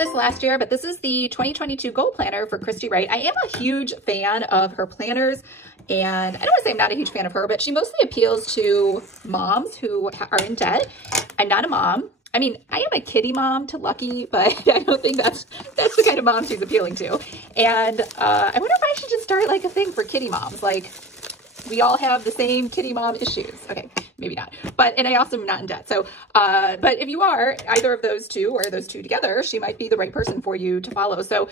this last year, but this is the 2022 goal planner for Christy Wright. I am a huge fan of her planners, and I don't want to say I'm not a huge fan of her, but she mostly appeals to moms who are in debt. I'm not a mom. I mean, I am a kitty mom to Lucky, but I don't think that's the kind of mom she's appealing to. And I wonder if I should just start like a thing for kitty moms. Like, we all have the same kitty mom issues. Okay, maybe not. And I also am not in debt. So, but if you are either of those two or those two together, she might be the right person for you to follow. So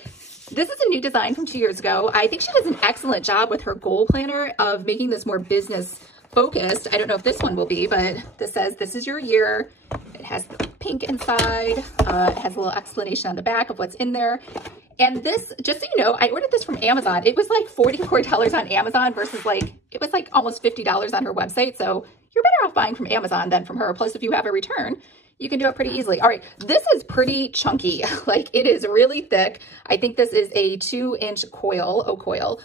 this is a new design from 2 years ago. I think she does an excellent job with her goal planner of making this more business focused. I don't know if this one will be, but this says, this is your year. It has the pink inside. It has a little explanation on the back of what's in there. And this, just so you know, I ordered this from Amazon. It was like $44 on Amazon versus it was like almost $50 on her website. So you're better off buying from Amazon than from her. Plus, if you have a return, you can do it pretty easily. All right, this is pretty chunky. Like, it is really thick. I think this is a 2-inch coil.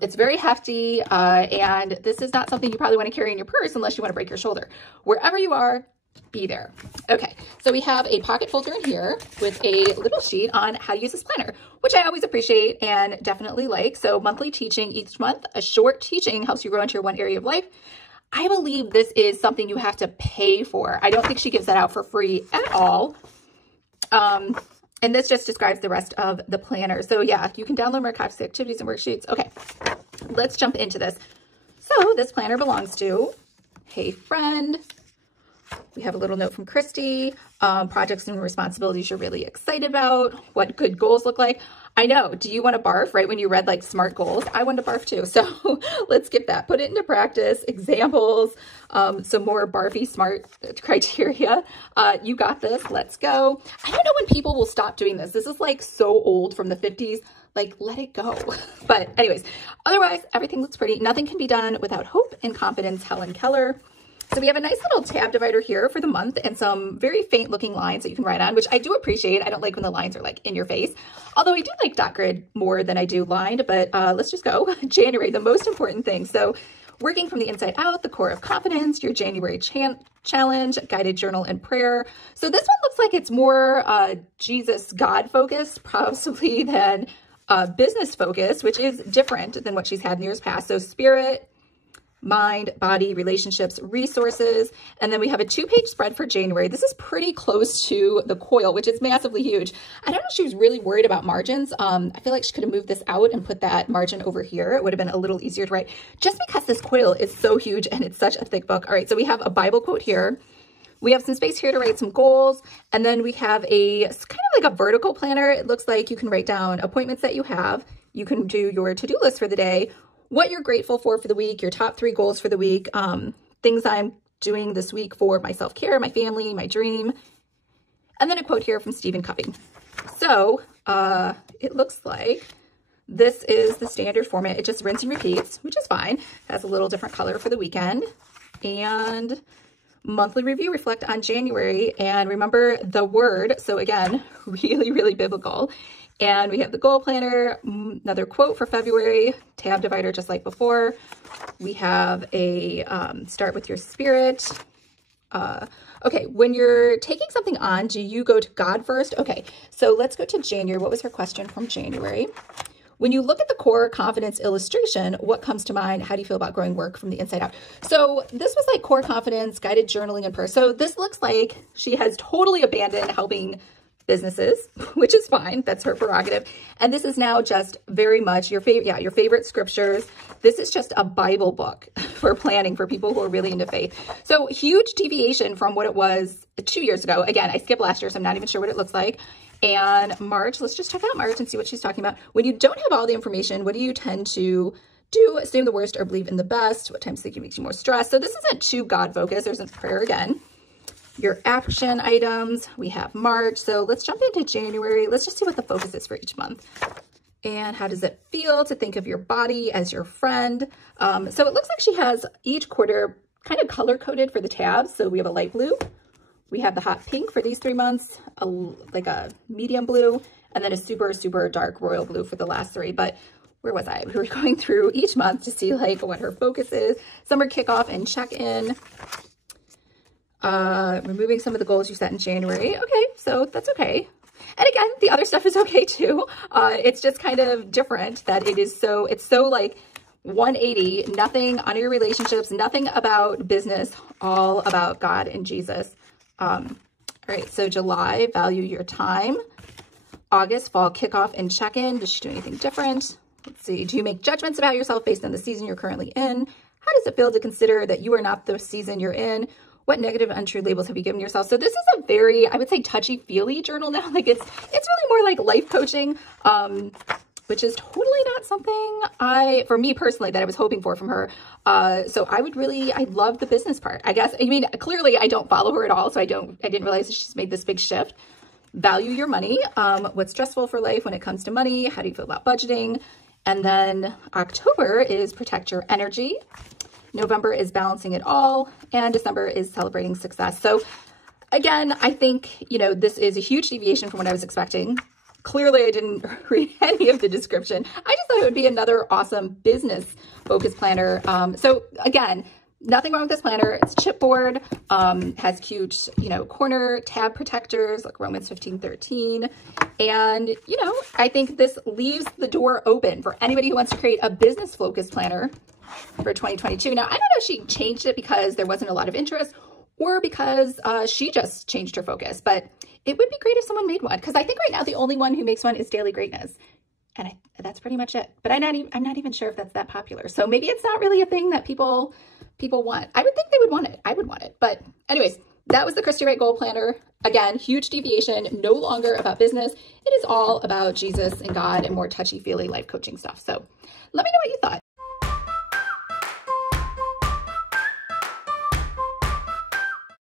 It's very hefty, and this is not something you probably want to carry in your purse unless you want to break your shoulder. Wherever you are, be there. Okay, so we have a pocket folder in here with a little sheet on how to use this planner, which I always appreciate and definitely like. So monthly teaching each month, a short teaching helps you grow into your one area of life. I believe this is something you have to pay for. I don't think she gives that out for free at all. And this just describes the rest of the planner. So yeah, you can download more copies of activities and worksheets. Okay, let's jump into this. So this planner belongs to, hey friend. We have a little note from Christy, projects and responsibilities you're really excited about, what good goals look like. I know, do you want to barf right when you read like SMART goals? I want to barf too, so let's skip that. Put it into practice, examples, some more barfy SMART criteria. You got this, let's go. I don't know when people will stop doing this. This is like so old from the 50s, like let it go. But anyways, otherwise, everything looks pretty. Nothing can be done without hope and confidence, Helen Keller. So we have a nice little tab divider here for the month and some very faint looking lines that you can write on, which I do appreciate. I don't like when the lines are like in your face, although I do like dot grid more than I do lined, but let's just go. January, the most important thing. So working from the inside out, the core of confidence, your January challenge, guided journal and prayer. So this one looks like it's more Jesus God focused possibly than business focused, which is different than what she's had in years past. So spirit, mind, body, relationships, resources. And then we have a 2-page spread for January. This is pretty close to the coil, which is massively huge. I don't know if she was really worried about margins. I feel like she could have moved this out and put that margin over here. It would have been a little easier to write just because this coil is so huge and it's such a thick book. All right, so we have a Bible quote here. We have some space here to write some goals. And then we have it's kind of like a vertical planner. It looks like you can write down appointments that you have. You can do your to-do list for the day, what you're grateful for the week, your top 3 goals for the week, things I'm doing this week for my self-care, my family, my dream, and then a quote here from Stephen Covey. So it looks like this is the standard format. It just rinse and repeats, which is fine. It has a little different color for the weekend. And monthly review, reflect on January, and remember the word. So again, really, really biblical. And we have the goal planner, another quote for February, tab divider just like before. We have a start with your spirit. Okay, when you're taking something on, do you go to God first? Okay, so let's go to January. What was her question from January? When you look at the core confidence illustration, what comes to mind? How do you feel about growing work from the inside out? So this was like core confidence, guided journaling and prayer. So this looks like she has totally abandoned helping businesses, which is fine. That's her prerogative. And this is now just very much your favorite, your favorite scriptures. This is just a Bible book for planning for people who are really into faith. So huge deviation from what it was 2 years ago. Again, I skipped last year, so I'm not even sure what it looks like. And March, let's just check out March and see what she's talking about. When you don't have all the information, what do you tend to do? Assume the worst or believe in the best? What times thinking makes you more stressed? So this isn't too God focused. There's a prayer again. Your action items, we have March. So let's jump into January. Let's just see what the focus is for each month. And how does it feel to think of your body as your friend? So it looks like she has each quarter kind of color coded for the tabs. So we have a light blue. We have the hot pink for these 3 months, like a medium blue, and then a super, super dark royal blue for the last 3. But where was I? We were going through each month to see like what her focus is. Summer kickoff and check-in. Removing some of the goals you set in January. Okay, so that's okay. And again, the other stuff is okay too. It's just kind of different that it's so like 180, nothing on your relationships, nothing about business, all about God and Jesus. All right, so July, value your time. August, fall kickoff and check-in. Does she do anything different? Let's see. Do you make judgments about yourself based on the season you're currently in? How does it feel to consider that you are not the season you're in? What negative, untrue labels have you given yourself? So this is a very, I would say, touchy-feely journal now. Like it's really more like life coaching, which is totally not something for me personally, that I was hoping for from her. So I love the business part. I guess, I mean, clearly I don't follow her at all. So I didn't realize that she's made this big shift. Value your money. What's stressful for life when it comes to money? How do you feel about budgeting? And then October is protect your energy. November is balancing it all. And December is celebrating success. So again, I think, this is a huge deviation from what I was expecting. Clearly, I didn't read any of the description. I just thought it would be another awesome business focus planner. So again, nothing wrong with this planner. It's chipboard, has cute, corner tab protectors like Romans 15:13. And, I think this leaves the door open for anybody who wants to create a business focus planner for 2022. Now, I don't know if she changed it because there wasn't a lot of interest or because she just changed her focus, but it would be great if someone made one, because I think right now the only one who makes one is Daily Greatness. And that's pretty much it. But I'm not even sure if that's that popular. So maybe it's not really a thing that people want. I would think they would want it. I would want it. But anyways, that was the Christy Wright Goal Planner. Again, huge deviation, no longer about business. It is all about Jesus and God and more touchy-feely life coaching stuff. So let me know what you thought.